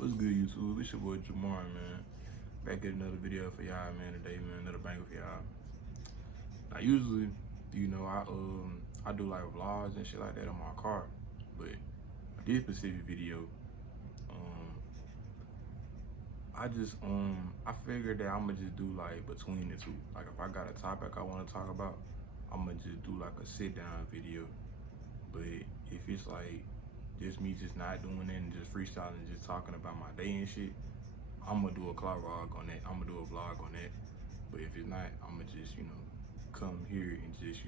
What's good, YouTube? It's your boy Jamar, man. Back at another video for y'all, man. Today, man, another banger for y'all. Now, usually, I do like vlogs and shit like that on my car, but this specific video, I figured that I'ma just do like between the two. Like if I got a topic I want to talk about, I'ma just do like a sit down video. But if it's like just me just not doing it and just freestyling, just talking about my day and shit, I'm gonna do a vlog on that. I'm gonna do a vlog on that. But if it's not, I'm gonna just, come here and just,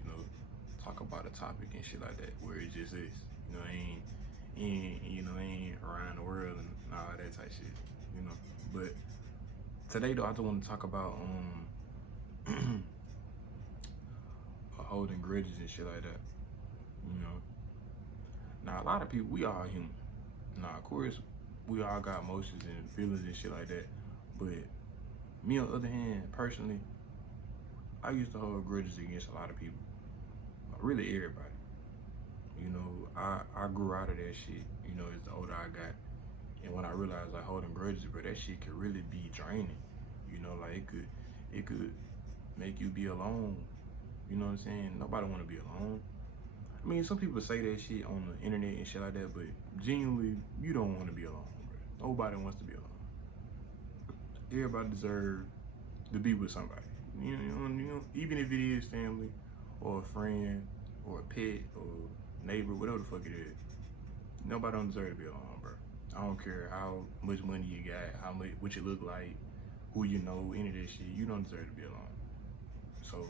talk about a topic and shit like that, where it just is. Ain't around the world and all that type shit, But today though, I just want to talk about holding grudges and shit like that, Now, a lot of people, we all human. Now, of course, we all got emotions and feelings and shit like that. But me, on the other hand, personally, I used to hold grudges against a lot of people. Really everybody. I grew out of that shit, as the older I got. And when I realized like holding grudges, bro, that shit could really be draining. Like it could make you be alone. You know what I'm saying? Nobody wanna be alone. I mean, some people say that shit on the internet and shit like that, but genuinely, you don't want to be alone, bro. Nobody wants to be alone. Everybody deserves to be with somebody. Even if it is family or a friend or a pet or neighbor, whatever the fuck it is. Nobody don't deserve to be alone, bro. I don't care how much money you got, what you look like, who you know, any of that shit. You don't deserve to be alone. So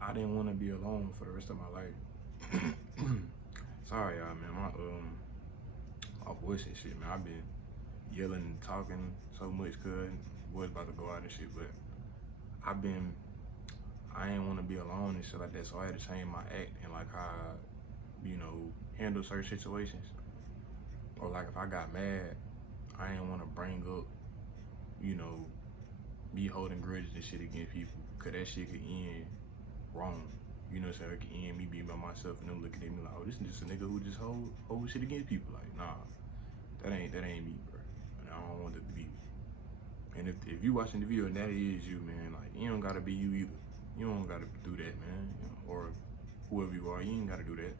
I didn't want to be alone for the rest of my life. Sorry, y'all, man. My voice and shit, man. I've been yelling and talking so much, cause boys about to go out and shit. But I ain't want to be alone and shit like that. So I had to change my act and like how I, handle certain situations. Or like if I got mad, I ain't want to bring up, me holding grudges and shit against people, cause that shit could end wrong. It could end me being by myself and them looking at me like, oh, this is just a nigga who just hold shit against people. Like, nah, that ain't me, bro. And I don't want it to be me. And if you watching the video and that is you, man, like, you don't gotta be you either. You don't gotta do that, man. Or whoever you are, you ain't gotta do that.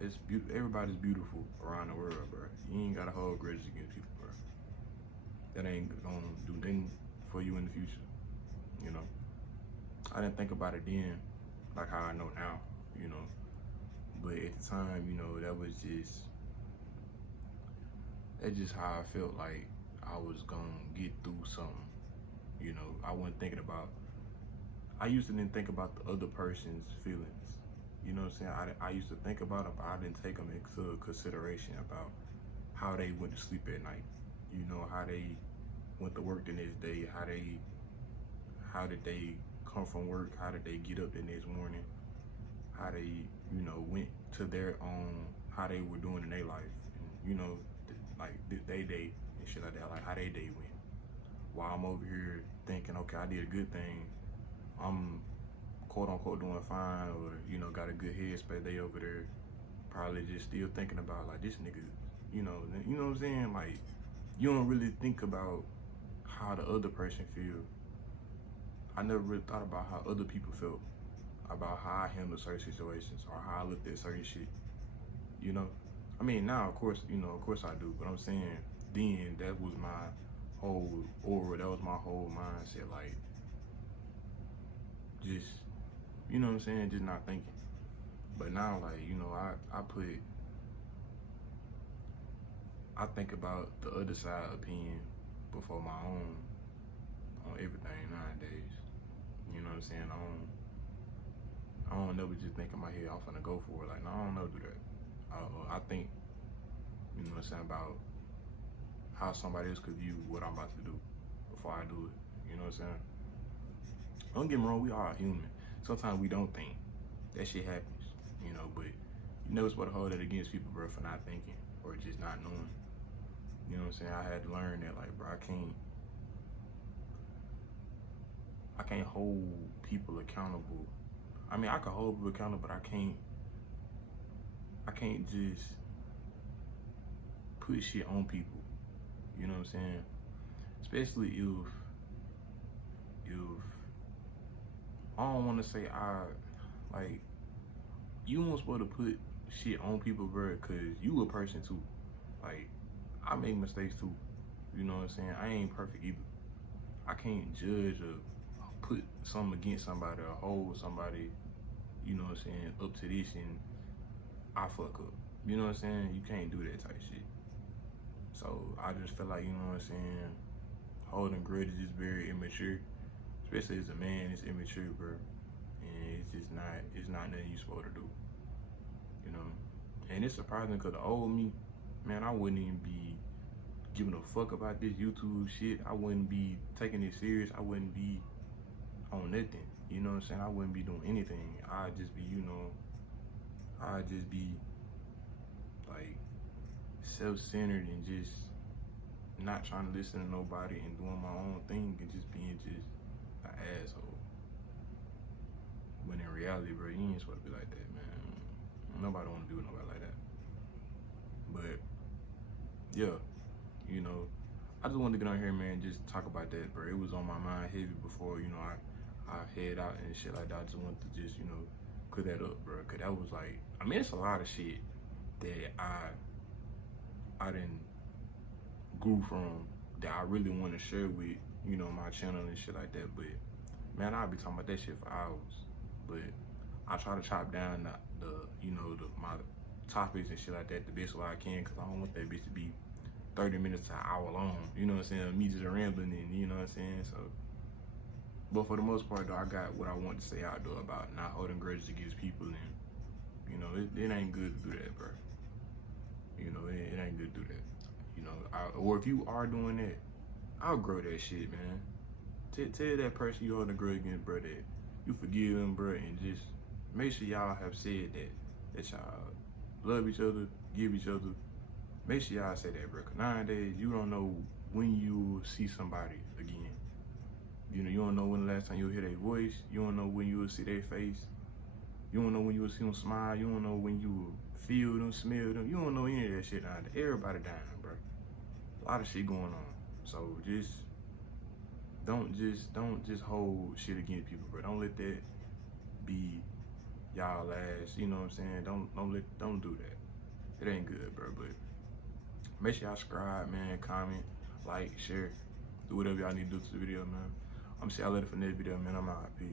It's beautiful. Everybody's beautiful around the world, bro. You ain't gotta hold grudges against people, bro. That ain't gonna do nothing for you in the future, I didn't think about it then, like how I know now, But at the time, that's just how I felt like I was gonna get through something. I wasn't thinking about, I used to didn't think about the other person's feelings. You know what I'm saying? I used to think about it, but I didn't take them into consideration about how they went to sleep at night. How they went to work the next day, how did they come from work, how did they get up the next morning, how they, went to their own, how they were doing in their life, and, like they day and shit like that, like how they day went. While I'm over here thinking, okay, I did a good thing, I'm quote unquote doing fine, or, got a good headspace. They over there probably just still thinking about like this nigga, you know what I'm saying? Like, you don't really think about how the other person feel. I never really thought about how other people felt, about how I handled certain situations or how I looked at certain shit, I mean, now, of course I do, but I'm saying then that was my whole aura, that was my whole mindset, like, just, what I'm saying, just not thinking. But now, like, I think about the other side opinion before my own on everything nowadays. You know what I'm saying? I don't never just think in my head, I'm finna go for it. Like, no, I don't never do that. I think, what I'm saying, about how somebody else could view what I'm about to do before I do it. You know what I'm saying? Don't get me wrong, we are human. Sometimes we don't think. That shit happens, but you never supposed to hold it against people, bro, for not thinking or just not knowing. You know what I'm saying? I had to learn that, like, bro, I can't hold people accountable. I mean, I can hold people accountable, but I can't just put shit on people. You know what I'm saying? Especially if I don't want to say like you weren't supposed to put shit on people, bro, cause you a person too. Like I make mistakes too. You know what I'm saying? I ain't perfect either. I can't judge or put something against somebody or hold somebody, you know what I'm saying, up to this and I fuck up. You know what I'm saying? You can't do that type shit. So I just feel like, you know what I'm saying, holding grudges is very immature. Especially as a man, it's immature, bro. And it's not nothing you supposed to do. You know? And it's surprising because the old me, man, I wouldn't even be giving a fuck about this YouTube shit. I wouldn't be taking it serious. I wouldn't be on nothing. You know what I'm saying? I wouldn't be doing anything. I'd just be, like self-centered and just not trying to listen to nobody and doing my own thing and just being just an asshole. When in reality, bro, you ain't supposed to be like that, man. Nobody want to be with nobody like that. But yeah, you know, I just wanted to get on here, man, and just talk about that, bro. It was on my mind heavy before, you know, I head out and shit like that. I just wanted to just, you know, clear that up, bro. Cause that was like, I mean, it's a lot of shit that I didn't grew from that I really want to share with, you know, my channel and shit like that. But man, I'll be talking about that shit for hours. But I try to chop down my topics and shit like that the best way I can, cause I don't want that bitch to be 30 minutes to an hour long. You know what I'm saying? Me just rambling and you know what I'm saying? So, but for the most part though, I got what I want to say out there about not holding grudges against people, and you know, it ain't good to do that, bro. You know, it ain't good to do that. You know, or if you are doing that, outgrow that shit, man. Tell that person you hold a grudge against, bro, that you forgive them, bro, and just make sure y'all have said that y'all love each other, give each other. Make sure y'all say that, bro. Cause nowadays you don't know when you see somebody again. You know, you don't know when the last time you'll hear their voice. You don't know when you will see their face. You don't know when you will see them smile. You don't know when you will feel them, smell them. You don't know any of that shit nowadays. Everybody dying, bro. A lot of shit going on. So just don't just hold shit against people, bro. Don't let that be y'all last. You know what I'm saying? Don't do that. It ain't good, bro. But make sure y'all subscribe, man. Comment, like, share, do whatever y'all need to do to the video, man. I'm gonna see y'all later for the next video, man. I'm out. Peace.